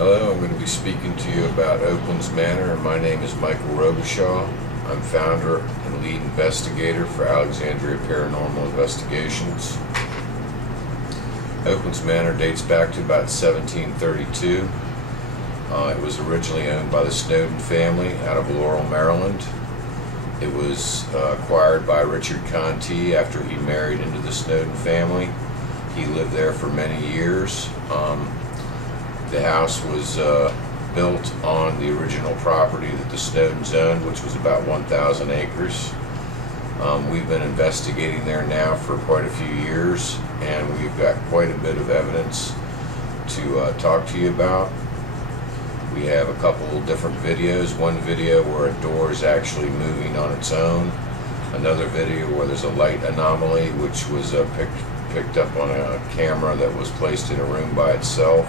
Hello, I'm going to be speaking to you about Oaklands Manor, and my name is Michael Robishaw. I'm founder and lead investigator for Alexandria Paranormal Investigations. Oaklands Manor dates back to about 1732. It was originally owned by the Snowden family out of Laurel, Maryland. It was acquired by Richard Conti after he married into the Snowden family. He lived there for many years. The house was built on the original property that the Snowdens owned, which was about 1,000 acres. We've been investigating there now for quite a few years, and we've got quite a bit of evidence to talk to you about. We have a couple different videos. One video where a door is actually moving on its own. Another video where there's a light anomaly, which was picked up on a camera that was placed in a room by itself.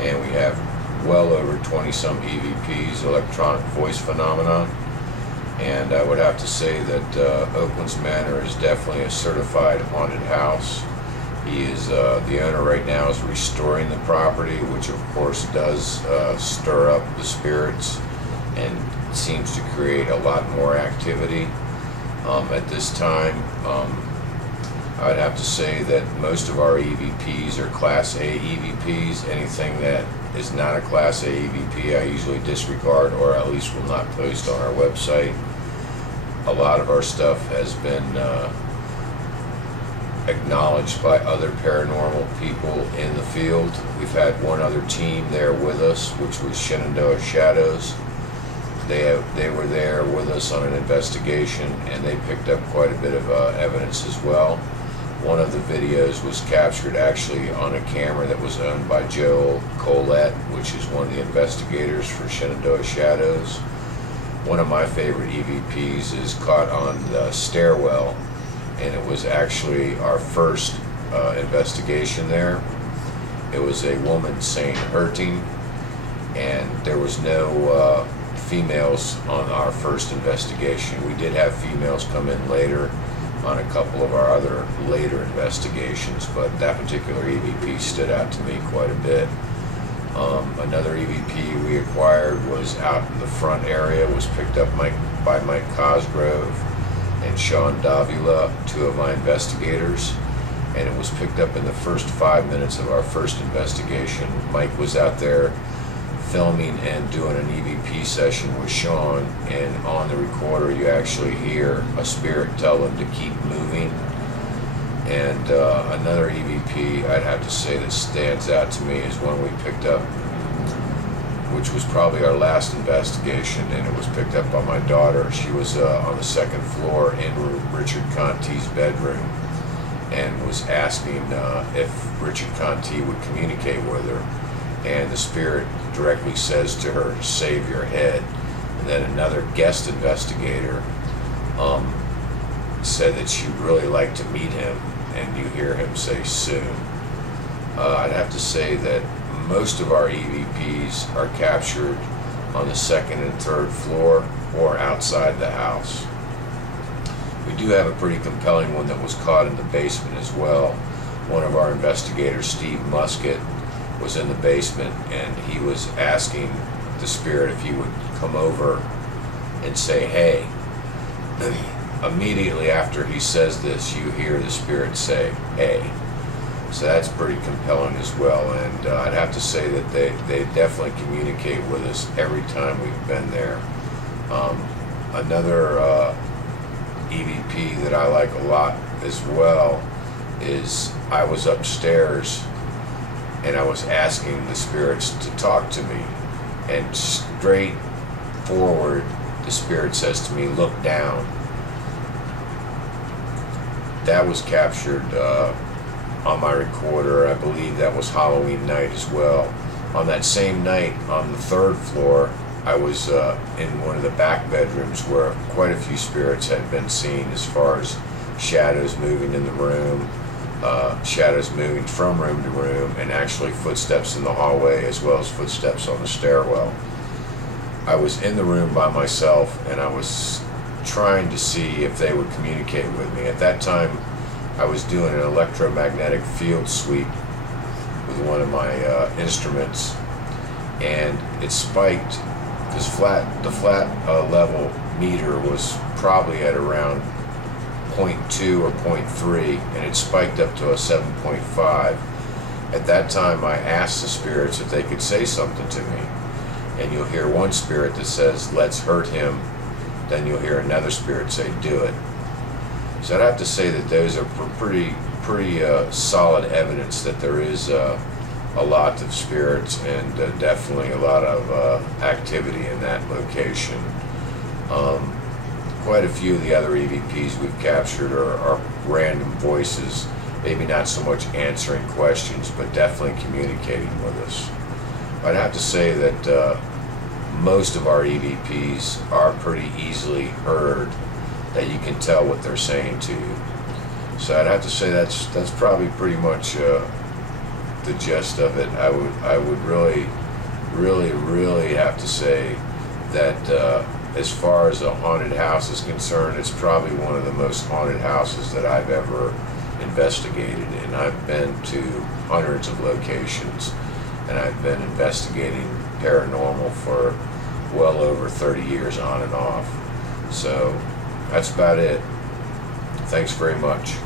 And we have well over 20-some EVPs, electronic voice phenomenon. And I would have to say that Oaklands Manor is definitely a certified haunted house. He is the owner right now is restoring the property, which of course does stir up the spirits and seems to create a lot more activity. At this time, I'd have to say that most of our EVPs are Class A EVPs. Anything that is not a Class A EVP I usually disregard, or at least will not post on our website. A lot of our stuff has been acknowledged by other paranormal people in the field. We've had one other team there with us, which was Shenandoah Shadows. They were there with us on an investigation, and they picked up quite a bit of evidence as well. One of the videos was captured actually on a camera that was owned by Joe Colette, which is one of the investigators for Shenandoah Shadows. One of my favorite EVPs is caught on the stairwell, and it was actually our first investigation there. It was a woman saying hurting, and there was no females on our first investigation. We did have females come in later on a couple of our other later investigations, but that particular EVP stood out to me quite a bit. Another EVP we acquired was out in the front area, was picked up by Mike Cosgrove and Sean Davila, two of my investigators, and it was picked up in the first 5 minutes of our first investigation. Mike was out there filming and doing an EVP session with Sean, and on the recorder you actually hear a spirit tell them to keep moving. And another EVP I'd have to say that stands out to me is one we picked up, which was probably our last investigation, and it was picked up by my daughter. She was on the second floor in Richard Conti's bedroom and was asking if Richard Conti would communicate with her, and the spirit directly says to her, "Save your head." And then another guest investigator said that she'd really like to meet him, and you hear him say soon. I'd have to say that most of our EVPs are captured on the second and third floor or outside the house. We do have a pretty compelling one that was caught in the basement as well. One of our investigators, Steve Musket, was in the basement, and he was asking the spirit if he would come over and say hey. Immediately after he says this, you hear the spirit say hey. So that's pretty compelling as well, and I'd have to say that they definitely communicate with us every time we've been there. Another EVP that I like a lot as well is I was upstairs and I was asking the spirits to talk to me, and straight forward the spirit says to me, "Look down." That was captured on my recorder. I believe that was Halloween night as well. On that same night, on the third floor, I was in one of the back bedrooms where quite a few spirits had been seen, as far as shadows moving in the room, shadows moving from room to room, and actually footsteps in the hallway as well as footsteps on the stairwell. I was in the room by myself, and I was trying to see if they would communicate with me. At that time, I was doing an electromagnetic field sweep with one of my instruments, and it spiked. This the flat level meter was probably at around 0.2 or 0.3, and it spiked up to a 7.5. At that time, I asked the spirits if they could say something to me, and you'll hear one spirit that says, "Let's hurt him." Then you'll hear another spirit say, "Do it." So I'd have to say that those are pretty solid evidence that there is a lot of spirits, and definitely a lot of activity in that location. Quite a few of the other EVPs we've captured are random voices, maybe not so much answering questions, but definitely communicating with us. I'd have to say that most of our EVPs are pretty easily heard, that you can tell what they're saying to you. So I'd have to say that's probably pretty much the gist of it. I would really have to say that as far as a haunted house is concerned, it's probably one of the most haunted houses that I've ever investigated, and I've been to hundreds of locations, and I've been investigating paranormal for well over 30 years on and off. So that's about it. Thanks very much.